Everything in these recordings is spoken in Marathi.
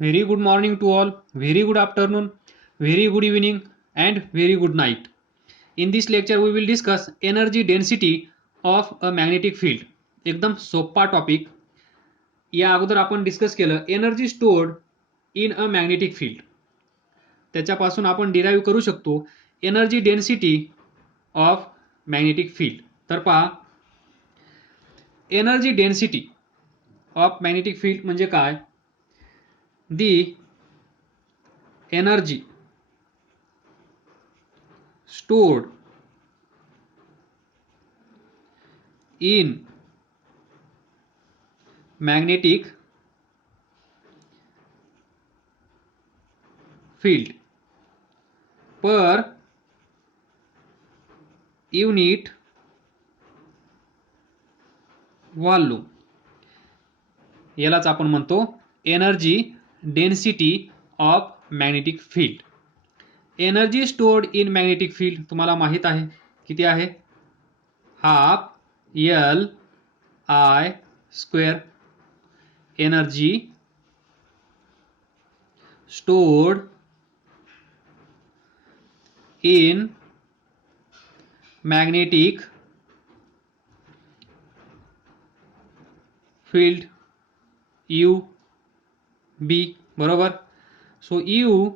Very good morning to all, very good afternoon, very good evening, and very good night. In this lecture, we will discuss energy density of a magnetic field. एकदम सोपा टॉपिक. या अगोदर आपण डिस्कस केलं energy stored in a magnetic field. त्याच्यापासून आपण डिराईव्ह करू शकतो energy density of magnetic field. तर पहा, energy density of magnetic field म्हणजे काय? The energy stored in magnetic field per unit volume. यालाच आपण म्हणतो energy density of magnetic field. Energy stored in magnetic field तुम्हाला माहित आहे किती आहे? Half L I square. Energy stored in magnetic field U B. बरोबर. So you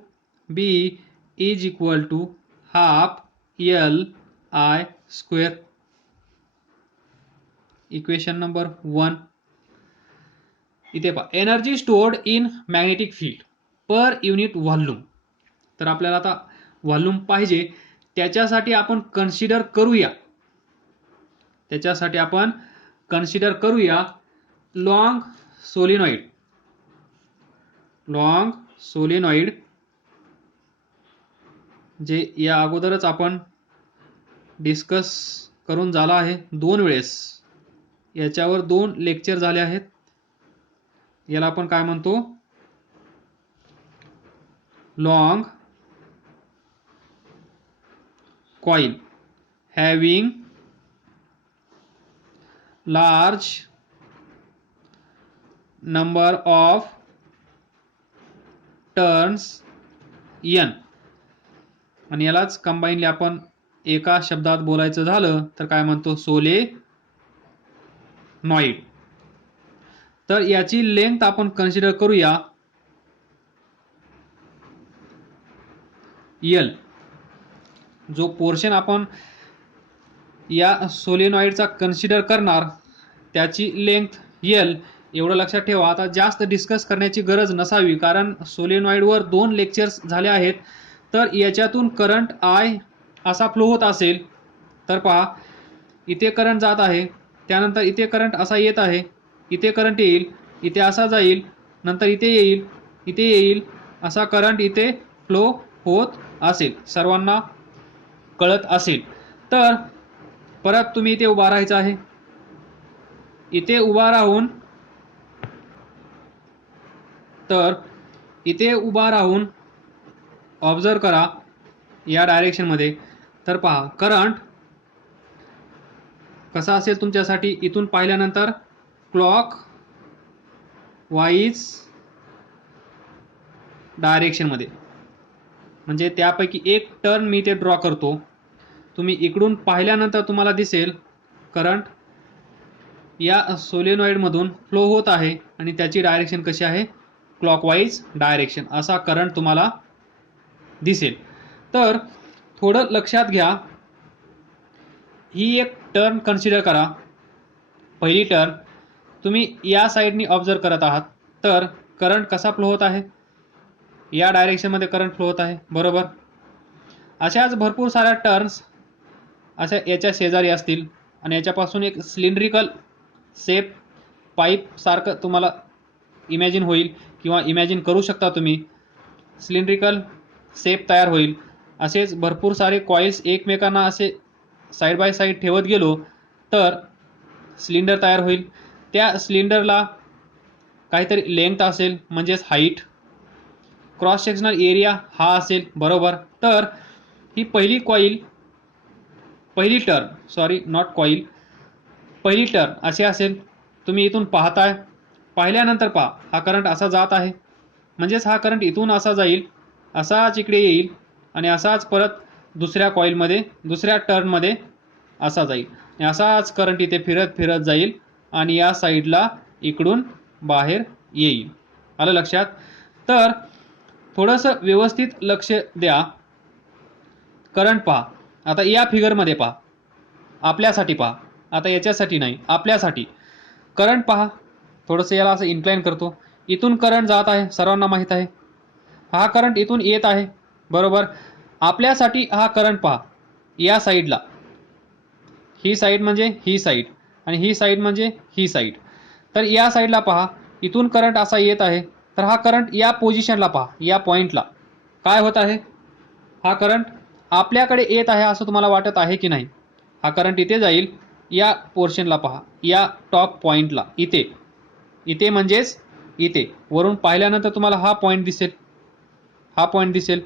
B is equal to half L I square. Equation number 1. इथे पहा, energy stored in magnetic field per unit volume. तर आपल्याला आता व्हॉल्यूम पाहिजे, त्याच्यासाठी आपण कन्सिडर करूया लॉंग सोलेनॉइड जे या अगोदरच आपण डिस्कस करून झाला आहे 2 वेळेस. याच्यावर 2 लेक्चर झाले आहेत. याला आपण काय म्हणतो? Long coil having large number of turns n. आणि यालाच कंबाईनली आपण एका शब्दात बोलायचं झालं तर काय म्हणतो? सोलेनॉइड. तर याची लेंथ आपण कन्सिडर करूया एल. जो पोर्शन आपण या सोलेनॉइडचा कन्सिडर करणार त्याची लेंथ एल. एवढं लक्षात ठेवा. आता जास्त डिस्कस करण्याची गरज नसावी, कारण सोलेनॉइडवर 2 लेक्चर्स झाले आहेत. तर याच्यातून करंट आय असा फ्लो होत असेल तर पहा, इथे करंट जात आहे, त्यानंतर इथे करंट असा येत आहे, इथे करंट येईल, इथे असा जाईल, नंतर इथे येईल, असा करंट इथे फ्लो होत असेल. सर्वांना कळत असेल. तर परत तुम्ही इथे उभा राहायचं आहे. इथे उभा राहून ऑब्झर्व करा या डायरेक्शनमध्ये. तर पहा, करंट कसा असेल तुमच्यासाठी? इथून पाहिल्यानंतर क्लॉक वाईज डायरेक्शनमध्ये. म्हणजे त्यापैकी एक टर्न मी इथे ड्रॉ करतो. तुम्ही इकडून पाहिल्यानंतर तुम्हाला दिसेल करंट या सोलेनॉइडमधून फ्लो होत आहे आणि त्याची डायरेक्शन कशी आहे? Clockwise direction. असा करंट तुम्हाला दिसेल. तर थोडं लक्षात घ्या. ही एक टर्न कन्सिडर करा. पहिली टर्न तुम्ही या साईडनी ऑब्झर्व करत आहात. तर करंट कसा फ्लो होत आहे? या डायरेक्शनमध्ये करंट फ्लो होत आहे. बरोबर. अशाच भरपूर साऱ्या टर्न्स अशा याच्या शेजारी असतील आणि याच्यापासून एक सिलेंड्रिकल शेप पाईप सारखं तुम्हाला इमॅजिन होईल किंवा इमॅजिन करू शकता तुम्ही. सिलेंड्रिकल शेप तयार होईल. असेच भरपूर सारे कॉइल्स एकमेकांना असे साईड बाय साईड ठेवत गेलो तर सिलेंडर तयार होईल. त्या सिलेंडरला काहीतरी लेंथ असेल, म्हणजेच हाईट. क्रॉस सेक्शनल एरिया हा असेल. बरोबर. तर ही पहिली टर्न असे असेल. तुम्ही इथून पाहताय. पाहिल्यानंतर पहा, हा करंट असा जात आहे, म्हणजेच हा करंट इथून असा जाईल, असाच इकडे येईल आणि असाच परत दुसऱ्या कॉईलमध्ये दुसऱ्या टर्नमध्ये असा जाईल आणि असाच करंट इथे फिरत फिरत जाईल आणि या साईडला इकडून बाहेर येईल. आलं लक्षात? तर थोडंसं व्यवस्थित लक्ष द्या. करंट पहा. आता या फिगरमध्ये पहा, आपल्यासाठी पहा, आता याच्यासाठी नाही, आपल्यासाठी करंट पहा. थोडंसं याला असं इन्क्लाइन करतो. इथून करंट जात आहे, सर्वांना माहीत आहे. हा करंट इथून येत आहे, बरोबर. आपल्यासाठी हा करंट पहा, या साईडला. ही साईड म्हणजे ही साईड आणि ही साईड म्हणजे ही साईड. तर या साईडला पहा, इथून करंट असा येत आहे. तर हा करंट या पोझिशनला पहा, या पॉईंटला काय होत आहे, हा करंट आपल्याकडे येत आहे असं तुम्हाला वाटत आहे की नाही? हा करंट इथे जाईल, या पोर्शनला पहा, या टॉप पॉईंटला, इथे. इथे म्हणजेच इथे वरून पाहिल्यानंतर तुम्हाला हा पॉईंट दिसेल, हा पॉईंट दिसेल.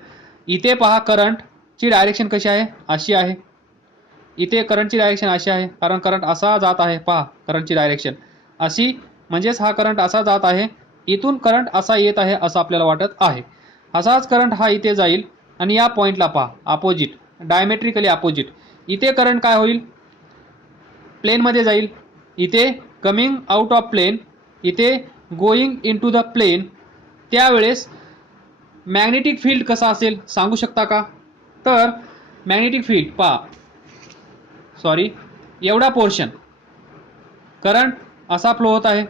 इथे पहा करंटची डायरेक्शन कशी आहे, अशी आहे. इथे करंटची डायरेक्शन अशी आहे, कारण करंट असा जात आहे. पहा करंटची डायरेक्शन अशी, म्हणजेच हा करंट असा जात आहे. इथून करंट असा येत आहे असं आपल्याला वाटत आहे. असाच करंट हा इथे जाईल आणि या पॉईंटला पहा, अपोजिट, डायमेट्रिकली अपोजिट. इथे करंट काय होईल, प्लेनमध्ये जाईल. इथे कमिंग आउट ऑफ प्लेन, इथे going into the plane. त्यावेळेस मॅग्नेटिक फील्ड कसा असेल सांगू शकता का? तर मॅग्नेटिक फील्ड पहा, सॉरी, एवढा पोर्शन करंट असा फ्लो होत आहे,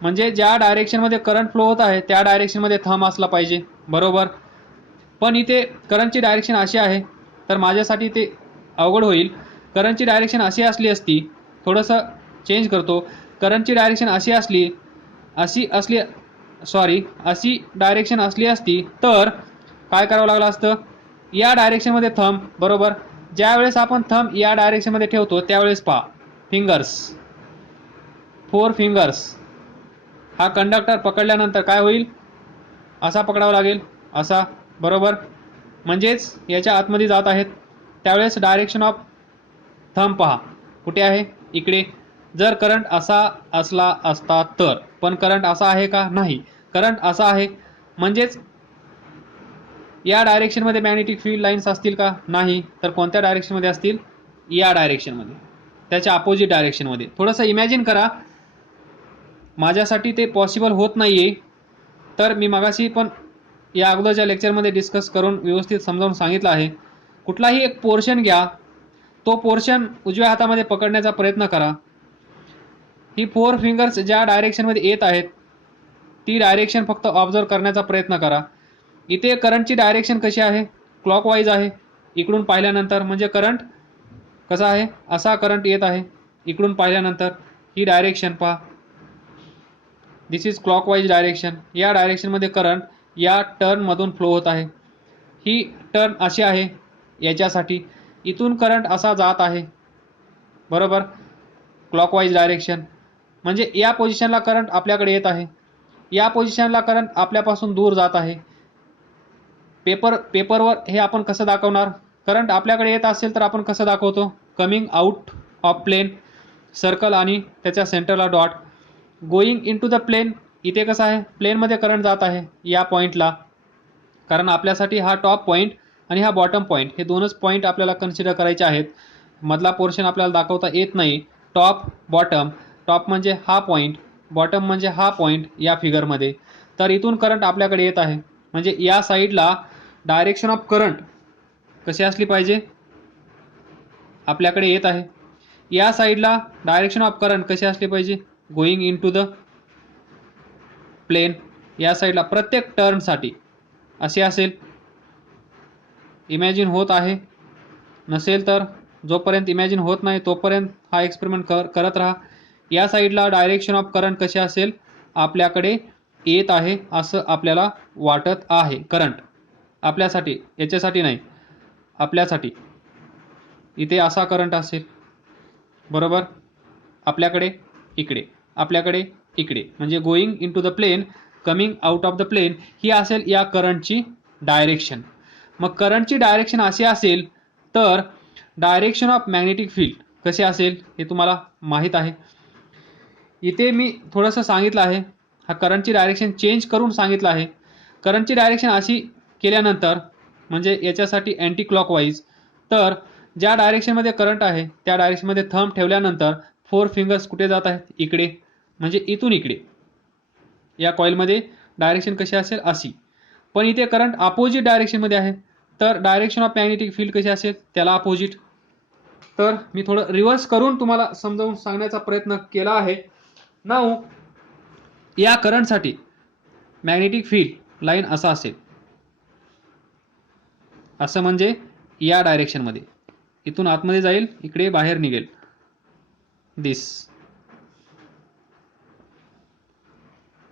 म्हणजे ज्या डायरेक्शनमध्ये करंट फ्लो होत आहे त्या डायरेक्शनमध्ये थंब असला पाहिजे, बरोबर. पण इथे करंटची डायरेक्शन अशी आहे, तर माझ्यासाठी ते अवघड होईल. करंटची डायरेक्शन अशी असली असती, थोडंसं चेंज करतो. करंटची डायरेक्शन अशी असली, अशी डायरेक्शन असली असती तर काय करावं लागलं असतं, या डायरेक्शनमध्ये थंब, बरोबर. ज्यावेळेस आपण थंब या डायरेक्शनमध्ये ठेवतो त्यावेळेस पहा, फिंगर्स, 4 फिंगर्स, हा कंडक्टर पकडल्यानंतर काय होईल, असा पकडावा लागेल, असा, बरोबर. म्हणजेच याच्या आतमध्ये जात आहेत. त्यावेळेस डायरेक्शन ऑफ थंब पहा कुठे आहे, इकडे. जर करंट असा असला असता तर, पण करंट असा आहे का, नाही. करंट असा आहे, म्हणजेच या डायरेक्शनमध्ये मॅग्नेटिक फील्ड लाईन्स असतील का, नाही. तर कोणत्या डायरेक्शनमध्ये असतील, या डायरेक्शनमध्ये, त्याच्या अपोजिट डायरेक्शनमध्ये. थोडंसं इमॅजिन करा, माझ्यासाठी ते पॉसिबल होत नाहीये. तर मी मगाशी पण या अगोदरच्या लेक्चरमध्ये डिस्कस करून व्यवस्थित समजावून सांगितलं आहे. कुठलाही एक पोर्शन घ्या, तो पोर्शन उजव्या हातामध्ये पकडण्याचा प्रयत्न करा. ही 4 फिंगर्स ज्या डायरेक्शनमध्ये येत आहेत ती डायरेक्शन फक्त ऑब्झर्व करण्याचा प्रयत्न करा. इथे करंटची डायरेक्शन कशी आहे, क्लॉकवाईज आहे. इकडून पाहिल्यानंतर म्हणजे करंट कसा आहे, असा करंट येत आहे. इकडून पाहिल्यानंतर ही डायरेक्शन पहा, दिस इज क्लॉकवाईज डायरेक्शन. या डायरेक्शनमध्ये करंट या टर्नमधून फ्लो होत आहे. ही टर्न अशी आहे याच्यासाठी, इथून करंट असा जात आहे, बरोबर, क्लॉकवाईज डायरेक्शन. म्हणजे या पोझिशनला करंट आपल्याकडे येत आहे, या पोझिशनला करंट आपल्यापासून दूर जात आहे. पेपरवर हे आपण कसं दाखवणार, करंट आपल्याकडे येत असेल तर आपण कसं दाखवतो, coming out of plane, circle आणि त्याच्या सेंटरला dot. Going into the plane, इथे कसं आहे, प्लेनमध्ये करंट जात आहे या पॉईंटला, कारण आपल्यासाठी हा टॉप पॉईंट आणि हा बॉटम पॉईंट हे दोनच पॉईंट आपल्याला कन्सिडर करायचे आहेत. मधला पोर्शन आपल्याला दाखवता येत नाही. टॉप बॉटम, टॉप म्हणजे हा पॉईंट, बॉटम म्हणजे हा पॉईंट या फिगरमध्ये. तर इथून करंट आपल्याकडे येत आहे, म्हणजे या साईडला डायरेक्शन ऑफ करंट कशी असली पाहिजे, आपल्याकडे येत आहे. या साईडला डायरेक्शन ऑफ करंट कशी असली पाहिजे, going into the plane. या साईडला प्रत्येक टर्नसाठी असे असेल. इमॅजिन होत आहे, नसेल तर जोपर्यंत इमॅजिन होत नाही तोपर्यंत हा एक्सपेरिमेंट करत राहा. या साईडला डायरेक्शन ऑफ करंट कशी असेल, आपल्याकडे येत आहे असं आपल्याला वाटत आहे. करंट आपल्यासाठी, याच्यासाठी नाही, आपल्यासाठी इथे असा करंट असेल, बरोबर. आपल्याकडे इकडे, आपल्याकडे इकडे, म्हणजे going into the plane, coming out of the plane, ही असेल या करंटची डायरेक्शन. मग करंटची डायरेक्शन अशी असेल तर डायरेक्शन ऑफ मॅग्नेटिक फील्ड कसे असेल हे तुम्हाला माहीत आहे. इथे मी थोडंसं सांगितलं आहे, हा करंटची डायरेक्शन चेंज करून सांगितलं आहे. करंटची डायरेक्शन अशी केल्यानंतर म्हणजे याच्यासाठी अँटी क्लॉकवाईज, तर ज्या डायरेक्शनमध्ये करंट आहे त्या डायरेक्शनमध्ये थंब ठेवल्यानंतर 4 फिंगर्स कुठे जात आहेत? इकडे, म्हणजे इथून इकडे. या कॉईलमध्ये डायरेक्शन कशी असेल? अशी. पण इथे करंट अपोजिट डायरेक्शनमध्ये आहे, तर डायरेक्शन ऑफ मॅग्नेटिक फील्ड कशी असेल? त्याला अपोजिट. तर मी थोडं रिव्हर्स करून तुम्हाला समजावून सांगण्याचा प्रयत्न केला आहे. नाऊ या करंटसाठी मॅग्नेटिक फील्ड लाईन असा असेल, असं म्हणजे या डायरेक्शनमध्ये इथून आतमध्ये जाईल, इकडे बाहेर निघेल, दिस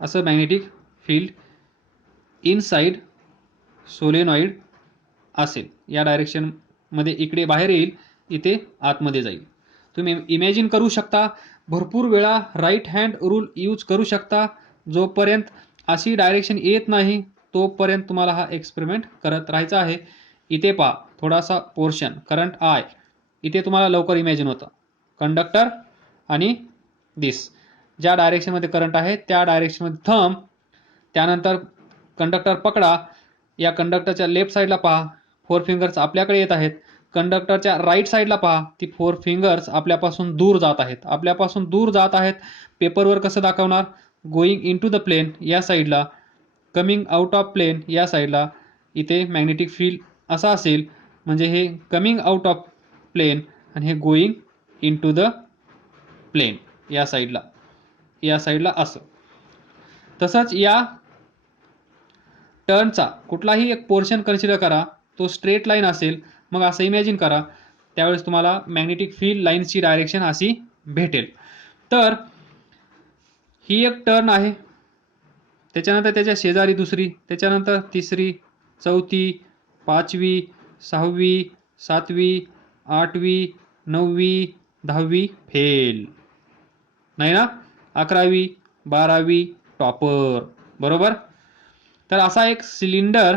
असं मॅग्नेटिक फील्ड इनसाइड सोलेनॉइड असेल. या डायरेक्शनमध्ये इकडे बाहेर येईल, इथे आतमध्ये जाईल. तुम्ही इमॅजिन करू शकता, भरपूर वेळा राईट हँड रूल यूज करू शकता. जोपर्यंत अशी डायरेक्शन येत नाही तोपर्यंत तुम्हाला हा एक्सपेरिमेंट करत राहायचा आहे. इथे पहा थोडासा पोर्शन करंट आय, इथे तुम्हाला लवकर इमॅजिन होतं. कंडक्टर आणि दिस, ज्या डायरेक्शनमध्ये करंट आहे त्या डायरेक्शनमध्ये थंब, त्यानंतर कंडक्टर पकडा. या कंडक्टरच्या लेफ्ट साईडला पहा, 4 फिंगर्स आपल्याकडे येत आहेत. कंडक्टरच्या राईट साईडला पहा, ती 4 फिंगर्स आपल्यापासून दूर जात आहेत. आपल्यापासून दूर जात आहेत. पेपरवर कसं दाखवणार? Going into the plane या साईडला, कमिंग आउट ऑफ प्लेन या साईडला. इथे मॅग्नेटिक फील्ड असा असेल, म्हणजे हे कमिंग आउट ऑफ प्लेन आणि हे going into the plane या साईडला असं. तसंच या टर्नचा कुठलाही एक पोर्शन कन्सिडर करा, तो स्ट्रेट लाईन असेल. मग असं इमॅजिन करा, त्यावेळेस तुम्हाला मॅग्नेटिक फील्ड लाईनची डायरेक्शन अशी भेटेल. तर ही एक टर्न आहे, त्याच्यानंतर त्याच्या शेजारी दुसरी, त्याच्यानंतर तिसरी, चौथी, पाचवी, सहावी, सातवी, आठवी, नववी, 10वी फेल, नाही ना? 11वी, 12वी टॉपर, बरोबर? तर असा एक सिलेंडर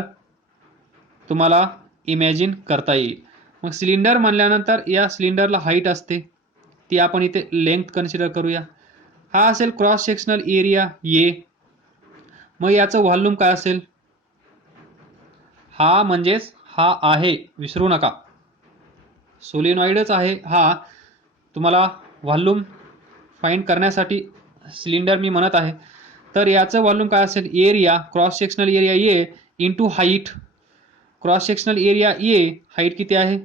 तुम्हाला इमॅजिन करता येईल. मग सिलेंडर म्हणल्यानंतर या सिलेंडरला हाईट असते, ती आपण इथे लेंथ कन्सिडर करूया. हा असेल क्रॉस सेक्शनल एरिया ए. मग याचं व्हॉल्यूम काय असेल? हा म्हणजेच हा आहे, विसरू नका, सोलेनॉइडच आहे हा. तुम्हाला व्हॉल्यूम फाइंड करण्यासाठी सिलेंडर मी म्हणत आहे. तर याचं व्हॉल्यूम काय असेल? एरिया, क्रॉस सेक्शनल एरिया ए into height. Cross sectional area ए, हाईट किती आहे?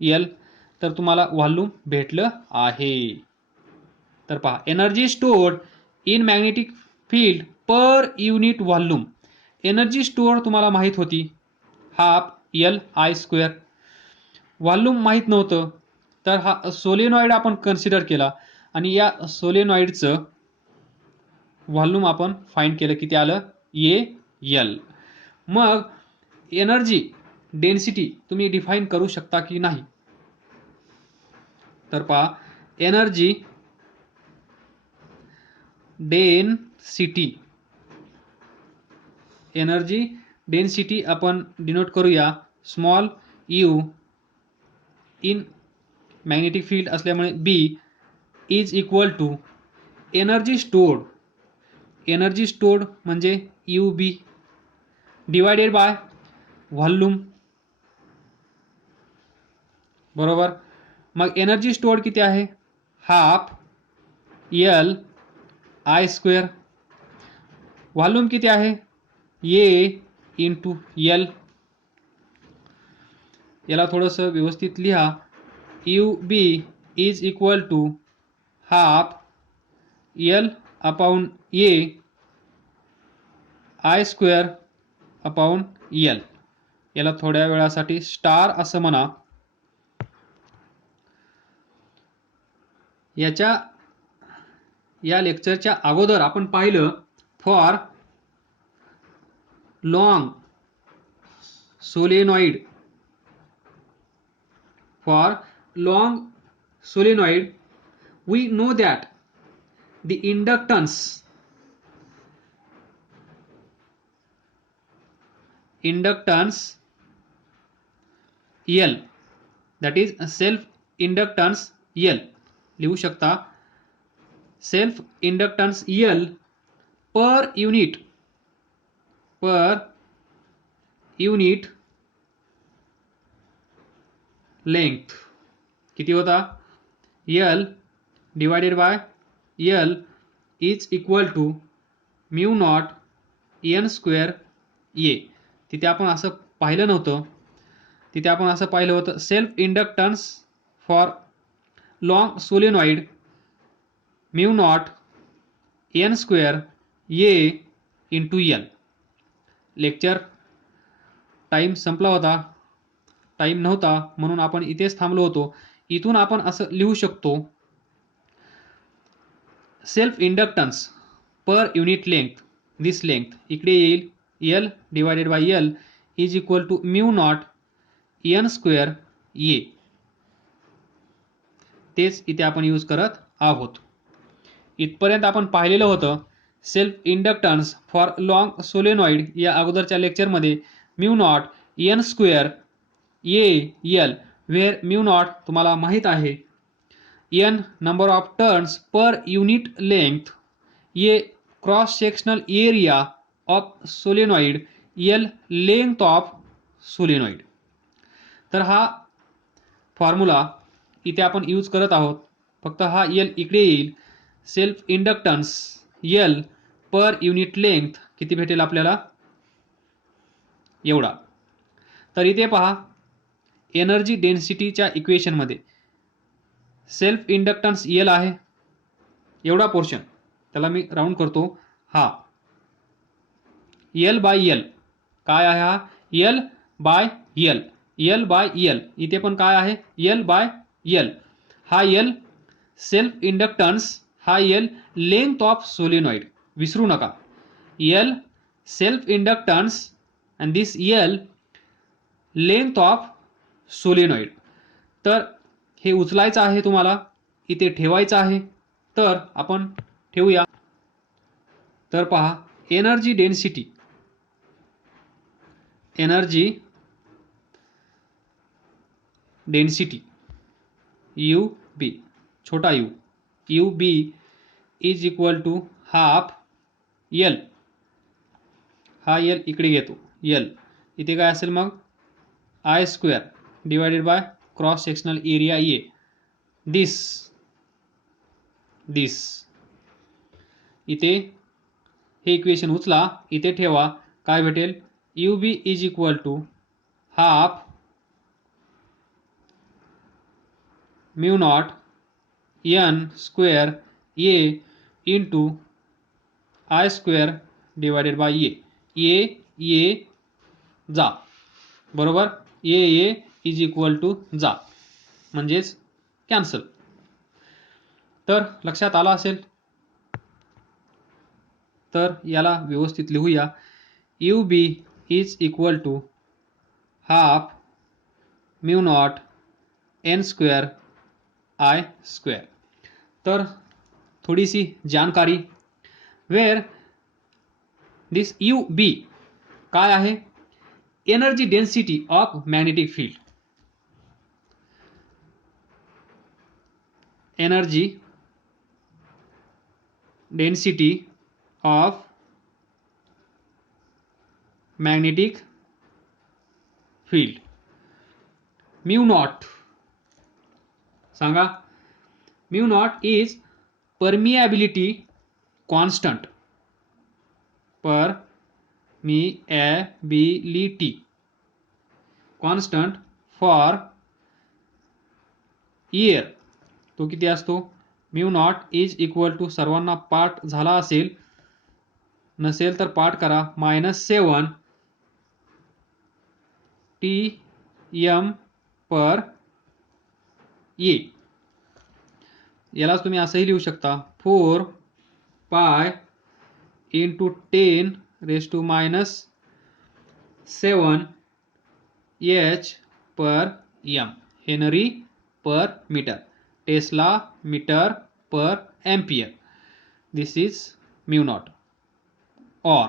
एल. तर तुम्हाला व्हॉल्यूम भेटलं आहे. तर पहा, energy stored in magnetic field per unit volume. Energy store तुम्हाला माहीत होती, half L I square. Volume माहीत नव्हतं, तर हा सोलेनॉइड आपण कन्सिडर केला आणि या सोलेनॉइडचं व्हॉल्यूम आपण फाइंड केलं. किती आलं? A L. मग एनर्जी डेन्सिटी तुम्ही डिफाईन करू शकता की नाही? तर पहा, एनर्जी डेन्सिटी आपण डिनोट करूया small U in magnetic field असल्यामुळे B is equal to energy stored म्हणजे U B divided by volume, बरोबर? मग एनर्जी स्टोर्ड किती आहे? Half L I square. Volume किती आहे? A into L. याला थोडंसं व्यवस्थित लिहा. U B is equal to half L upon A I square upon L. याला थोड्या वेळासाठी स्टार असं म्हणा. या लेक्चरच्या अगोदर आपण पाहिलं, for long solenoid we know that the inductance L, that is self inductance L. लिहू शकता, self inductance L per unit length किती होता, L divided by L is equal to mu not N square A. तिथे आपण असं पाहिलं नव्हतं, तिथे आपण असं पाहिलं होतं self inductance for long solenoid mu naught N square A into L. Lecture time संपला होता, टाईम नव्हता म्हणून आपण इथेच थांबलो होतो. इथून आपण असं लिहू शकतो self inductance per unit length, this length इकडे येईल L divided by L is equal to mu not N square A. तेच इथे आपण यूज करत आहोत. इथपर्यंत आपण पाहिलेलं होतं self inductance for long solenoid या अगोदरच्या लेक्चरमध्ये mu not N square A L, where mu naught तुम्हाला माहीत आहे N number of turns per unit length, A cross sectional area of solenoid, L length of solenoid. तर हा फॉर्म्युला इथे आपण यूज करत आहोत. फक्त हा एल इकडे येईल. सेल्फ इंडक्टन्स एल पर युनिट लेंथ किती भेटेल आपल्याला, एवढा. तर इथे पहा एनर्जी डेन्सिटीच्या इक्वेशनमध्ये सेल्फ इंडक्टन्स एल आहे, एवढा पोर्शन, त्याला मी राऊंड करतो. हा एल बाय एल काय आहे, हा L by L, L by L. इथे पण काय आहे, एल बाय एल. हा एल सेल्फ इंडक्टन्स, हा एल लेंथ ऑफ सोलेनॉइड, विसरू नका. L self inductance and this L length of solenoid. तर हे उचलायचं आहे तुम्हाला, इथे ठेवायचं आहे. तर आपण ठेवूया. तर पहा energy density, energy density U B, छोटा U, U B is equal to half L. हा एल इकडे घेतो, एल इथे काय असेल मग I square divided by cross sectional area A, this this. इथे हे इक्वेशन उचला, इथे ठेवा, काय भेटेल, U B is equal to half mu not N square A into I square divided by A जा, बरोबर, ए इज इक्वल टू जा, म्हणजेच कॅन्सल. तर लक्षात आला असेल. तर याला व्यवस्थित लिहूया. U B is equal to half mu not N square I square. तर थोडीशी जानकारी, वेअर दिस यू बी काय आहे, energy density of magnetic field, energy density of magnetic field. Mu nought सांगा, mu nought is permeability constant, permeability constant for air. तो किती असतो, mu nought is equal to, सर्वांना पाठ झाला असेल, नसेल तर पाठ करा, -7 Tm पर ए. यालाच तुम्ही असंही लिहू शकता 4 pi into 10⁻⁻7 H per M, henry per metre, tesla metre per ampere. This is mu nought, और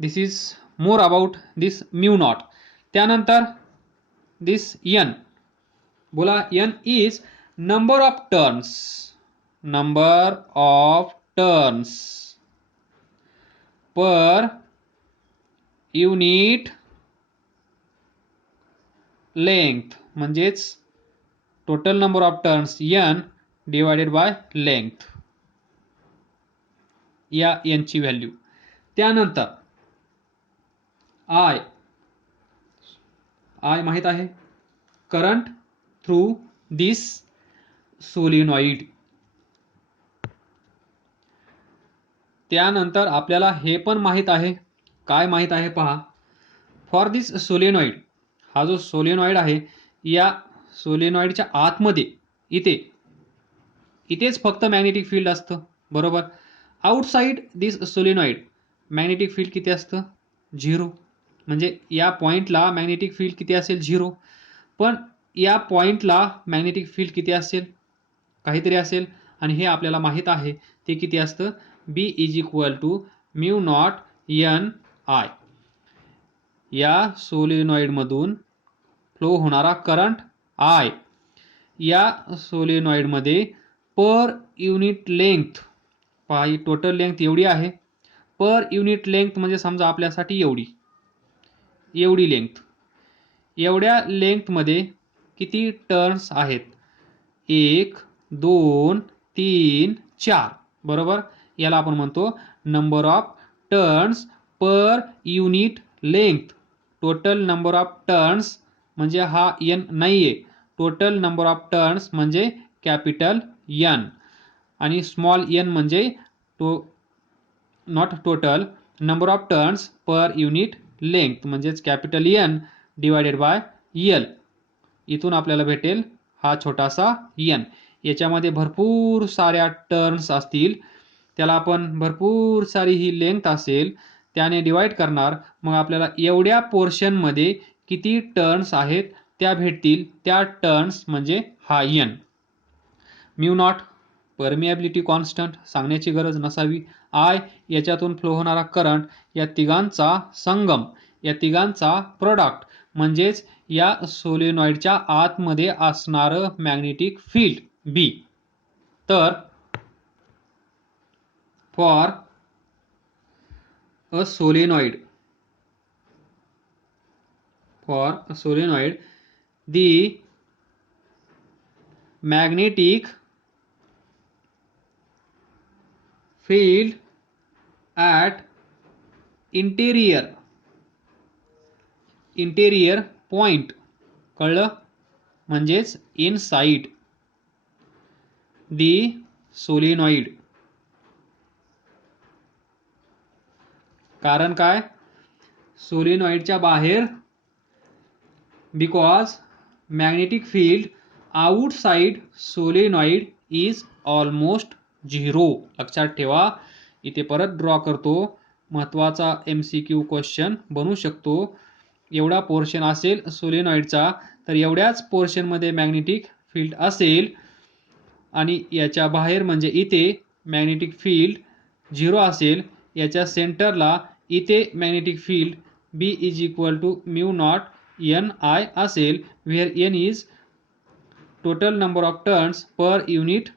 this is more about this mu nought. त्यानंतर दिस एन, बोला N is number of turns, number of turns per unit length म्हणजेच total number of turns n divided by length, या n ची व्हॅल्यू. त्यानंतर I माहित आहे, करंट थ्रू दिस सोलिनॉइड. त्यानंतर आपल्याला हे पण माहित आहे, काय माहित आहे पहा, फॉर दिस सोलिनॉइड, हा जो सोलिनॉइड आहे या सोलिनॉइडच्या आतमध्ये इथेच फक्त मॅग्नेटिक फील्ड असतं, बरोबर. आउटसाइड दिस सोलिनॉइड मॅग्नेटिक फील्ड किती असतं, 0. म्हणजे या पॉइंटला मॅग्नेटिक फील्ड किती असेल, 0. पण या पॉइंटला मॅग्नेटिक फील्ड किती असेल, काहीतरी असेल, आणि हे आपल्याला माहित आहे ते किती असतं, B = μ0 Ni. या सोलिनॉइड मधून फ्लो होणारा करंट I या सोलिनॉइड मध्ये पर युनिट लेंथ, पहा ही टोटल लेंथ एवढी आहे, पर युनिट लेंथ म्हणजे समजा आपल्यासाठी एवढी लेंथ, एवढ्या लेंथ मध्ये किती टर्न्स आहेत, 1 2 3 4, बरोबर. याला आपण म्हणतो number of turns per unit length. Total number of turns म्हणजे हा n नाहीये, टोटल नंबर ऑफ टर्न्स म्हणजे कॅपिटल N, आणि स्मॉल n म्हणजे not total number of turns per unit length म्हणजेच capital N divided by L. इथून आपल्याला भेटेल हा छोटासा n. याच्यामध्ये भरपूर साऱ्या टर्न्स असतील, त्याला आपण भरपूर सारी ही लेंथ असेल त्याने डिवाइड करणार, मग आपल्याला एवढ्या पोर्शन मध्ये किती टर्न्स आहेत त्या भेटतील, त्या टर्न्स म्हणजे हा n. μ0 परमिएबिलिटी कॉन्स्टंट, सांगण्याची गरज नसावी. I याच्यातून फ्लो होणारा करंट, या तिघांचा संगम, या तिघांचा प्रोडक्ट म्हणजेच या सोलिनॉइडच्या आतमध्ये असणारं मॅग्नेटिक फील्ड B. तर for a solenoid the magnetic field at interior point, कळलं, म्हणजेच इनसाइड the solenoid. कारण काय, सोलिनॉइडच्या बाहेर, because magnetic field outside solenoid is almost 0. लक्षात ठेवा, इथे परत ड्रॉ करतो, महत्वाचा MCQ क्वेश्चन बनू शकतो. एवढा पोर्शन असेल सोलिनॉइडचा, तर एवढ्याच पोर्शन मध्ये मॅग्नेटिक फील्ड असेल, आणि याच्या बाहेर म्हणजे इथे मॅग्नेटिक फील्ड 0 असेल. याच्या सेंटरला इथे मॅग्नेटिक फील्ड B = μ0 Ni असेल, where n is total number of turns per unit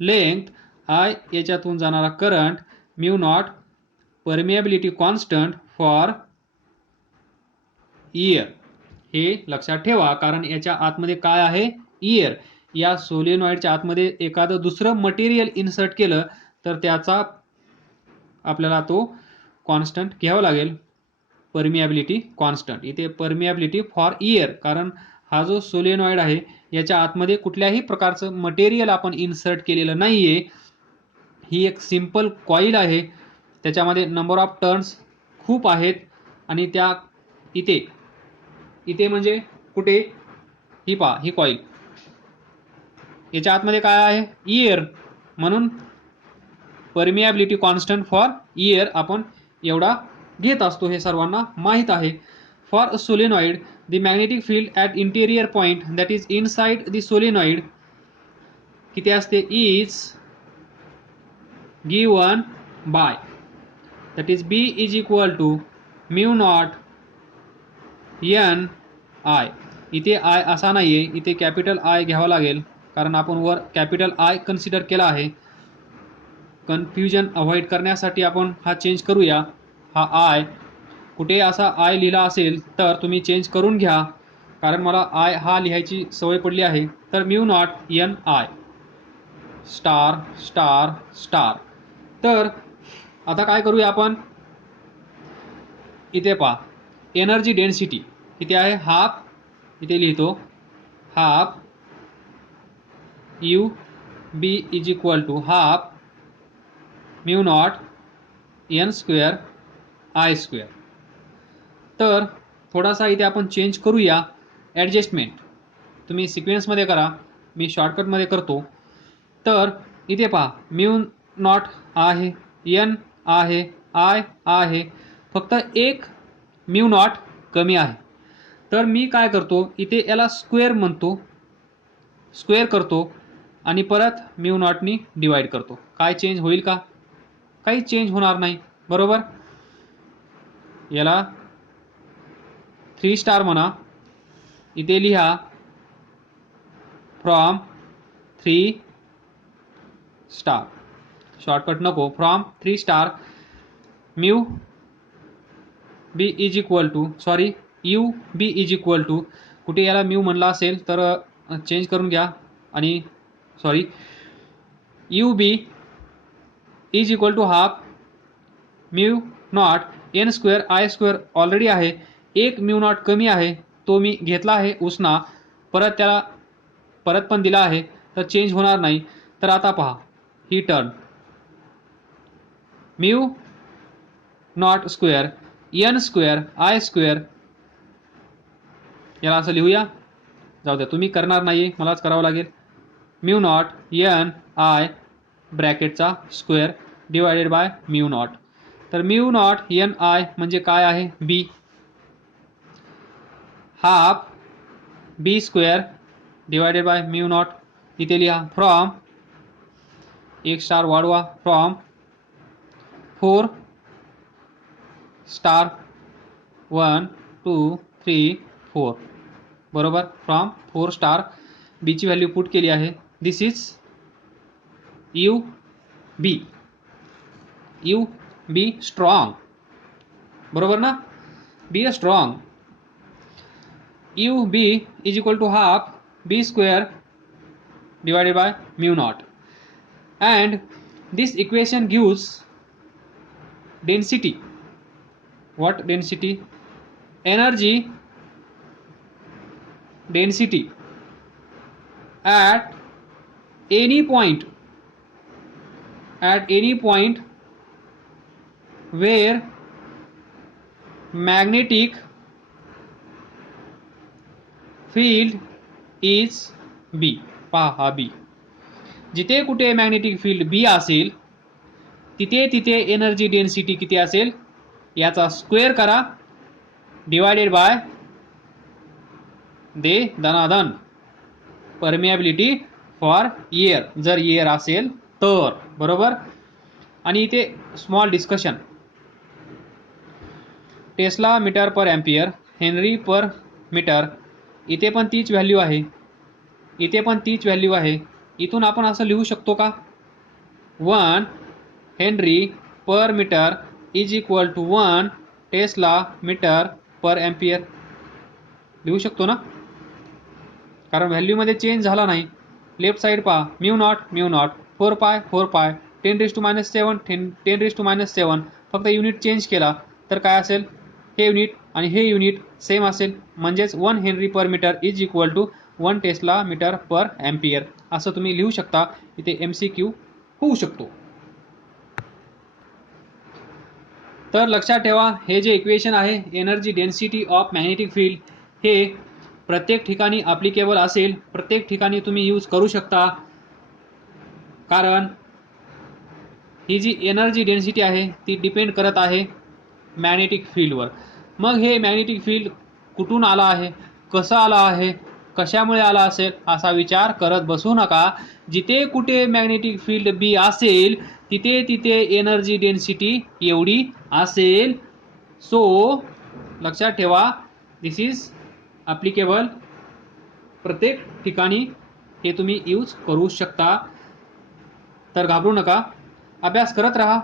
length, I याच्यातून जाणारा current, μ0 permeability constant for air. हे लक्षात ठेवा, कारण याच्या आतमध्ये काय आहे, एअर. या सोलिनॉइडच्या आतमध्ये एखादं दुसरं मटेरियल इन्सर्ट केलं तर त्याचा आपल्याला तो कॉन्स्टंट घ्यावा लागेल, परमिएबिलिटी कॉन्स्टंट. इथे परमिएबिलिटी फॉर एअर, कारण हा जो सोलिनॉइड आहे याच्या आतमध्ये कुठल्याही प्रकारचं मटेरियल आपण इन्सर्ट केलेलं नाहीये. ही एक सिंपल कॉईल आहे, त्याच्यामध्ये नंबर ऑफ टर्न्स खूप आहेत, आणि त्या इथे म्हणजे कुठे, ही पहा, ही कॉईल, याच्या आतमध्ये काय आहे, एअर. म्हणून परमिएबिलिटी कॉन्स्टंट फॉर एअर आपण एवढा घेत असतो, हे सर्वांना माहित आहे. For solenoid the magnetic field at interior point that is inside the solenoid किती असते, is given by, that is B = μ0 Ni. इथे I असा नाहीये, इथे कॅपिटल I घ्यावा लागेल, कारण आपण वर कॅपिटल I कन्सिडर केला आहे. कन्फ्युजन अवॉइड करण्यासाठी आपण हा चेंज करूया. हा आय कुठे असा आय लिहिला असेल तर तुम्ही चेंज करून घ्या, कारण मला आय हा लिहायची सवय पडली आहे. तर mu not N I star star star. तर आता काय करूया आपण, इथे पहा एनर्जी डेन्सिटी किती आहे, हाफ, इथे लिहितो half U B is equal to half mu not N square I square. तर थोडासा इथे आपण चेंज करूया, ॲडजस्टमेंट तुम्ही सिक्वेन्समध्ये करा, मी शॉर्टकटमध्ये करतो. तर इथे पहा म्यू नॉट आहे, एन आहे, आय आहे, फक्त एक म्यू नॉट कमी आहे. तर मी काय करतो, इथे याला स्क्वेअर म्हणतो, स्क्वेअर करतो आणि परत म्यू नॉटनी डिवाइड करतो. काय चेंज होईल का, काही चेंज होणार नाही, बरोबर. याला 3 स्टार म्हणा, इथे लिहा फ्रॉम 3 स्टार, शॉर्टकट नको, from 3 star mu B is equal to, sorry U B is equal to, कुठे याला म्यू म्हणला असेल तर चेंज करून घ्या, आणि sorry U B is equal to half mu not N square I square already आहे, एक म्यू नॉट कमी आहे तो मी घेतला आहे उसना, परत त्याला परत पण दिला आहे, तर चेंज होणार नाही. तर आता पहा ही term mu nought square N square I square, याला असं लिहूया, जाऊ द्या तुम्ही करणार नाही, मलाच करावं लागेल. म्यू नॉट एन आय ब्रॅकेटचा square divided by mu nought. तर म्यू नॉट एन आय म्हणजे काय आहे, B, half B square divided by mu nought, इथे लिहा फ्रॉम, एक स्टार वाढवा, फ्रॉम 4 स्टार 1 2 3 4, बरोबर. फ्रॉम 4 स्टार बीची व्हॅल्यू पुट केली आहे, this is U B, U B strong, बरोबर ना, B a strong. U B is equal to half B square divided by mu naught, and this equation gives density. What density? Energy density at any point, where magnetic field is B. पहा बी, जिथे कुठे मॅग्नेटिक फील्ड बी असेल तिथे तिथे एनर्जी डेन्सिटी किती असेल, याचा स्क्वेअर करा डिवायडेड बाय दे धनाधन परमिएबिलिटी फॉर एअर, जर एअर असेल तर, बरोबर. आणि इथे small discussion, tesla metre per ampere, henry per metre, इथे पण तीच व्हॅल्यू आहे, इथे पण तीच व्हॅल्यू आहे. इथून आपण असं लिहू शकतो का, 1 henry per metre is equal to 1 tesla metre per ampere, लिहू शकतो ना, कारण व्हॅल्यूमध्ये चेंज झाला नाही. लेफ्ट साईड पहा, म्यू नॉट 4 पाय 10⁻⁻7 10⁻⁻7, फक्त युनिट चेंज केला तर काय असेल, हे युनिट आणि हे युनिट सेम असेल, म्हणजेच 1 henry per metre is equal to 1 tesla metre per ampere, असं तुम्ही लिहू शकता. इथे MCQ होऊ शकतो. तर लक्षात ठेवा, हे जे इक्वेशन आहे energy density of magnetic field, हे प्रत्येक ठिकाणी ॲप्लिकेबल असेल, प्रत्येक ठिकाणी तुम्ही यूज करू शकता, कारण ही जी एनर्जी डेन्सिटी आहे ती डिपेंड करत आहे मॅग्नेटिक फील्डवर. मग हे मॅग्नेटिक फील्ड कुठून आला आहे, कसं आला आहे, कशामुळे आला असेल असा विचार करत बसू नका. जिथे कुठे मॅग्नेटिक फील्ड बी असेल तिथे तिथे एनर्जी डेन्सिटी एवढी असेल. सो लक्षात ठेवा, दिस इज ॲप्लिकेबल, प्रत्येक ठिकाणी हे तुम्ही यूज करू शकता. तर घाबरू नका, अभ्यास करत राहा,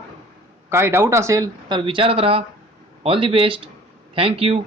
काय डाऊट असेल तर विचारत राहा. All the best. Thank you.